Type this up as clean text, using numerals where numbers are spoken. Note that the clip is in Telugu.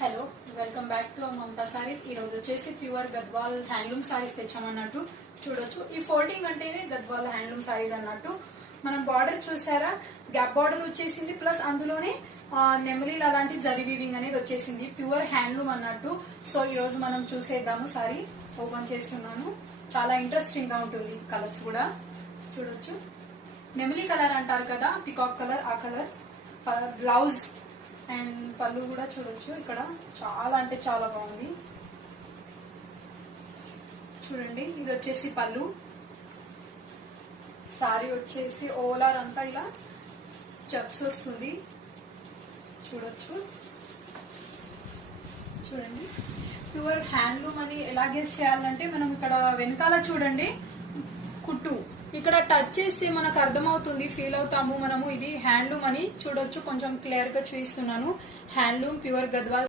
Hello welcome back to Mamata saris. ఈ రోజు వచ్చేసి ప్యూర్ గద్వాల్ హ్యాండ్లూమ్ సారీస్ తెచ్చామన్నట్టు. చూడొచ్చు, ఈ ఫోల్డింగ్ అంటేనే గద్వాల్ హ్యాండ్లూమ్ సారీస్ అన్నట్టు. మనం బార్డర్ చూసారా, గ్యాప్ బార్డర్ వచ్చేసింది, ప్లస్ అందులోనే నెమలీలు అలాంటి జరీ వీవింగ్ అనేది వచ్చేసింది. ప్యూర్ హ్యాండ్లూమ్ అన్నట్టు. సో ఈ రోజు మనం చూసేద్దాము. సారీ ఓపెన్ చేస్తున్నాను. చాలా ఇంట్రెస్టింగ్ గా ఉంటుంది. కలర్స్ కూడా చూడొచ్చు. నెమలీ కలర్ అంటారు కదా, పికాక్ కలర్, ఆ కలర్. బ్లౌజ్ అండ్ పళ్ళు కూడా చూడొచ్చు. ఇక్కడ చాలా అంటే చాలా బాగుంది. చూడండి, ఇది వచ్చేసి పళ్ళు. సారీ వచ్చేసి ఓలార్ అంతా ఇలా చెక్స్ వస్తుంది. చూడొచ్చు, చూడండి. ప్యూర్ హ్యాండ్లూమ్ అని ఎలా గెస్ చేయాలంటే, మనం ఇక్కడ వెనకాల చూడండి కుట్టు, ఇక్కడ టచ్ చేస్తే మనకు అర్థమవుతుంది, ఫీల్ అవుతాము మనము ఇది హ్యాండ్లూమ్ అని. చూడొచ్చు, కొంచెం క్లియర్ గా చూపిస్తున్నాను. Handloom pure Gadwal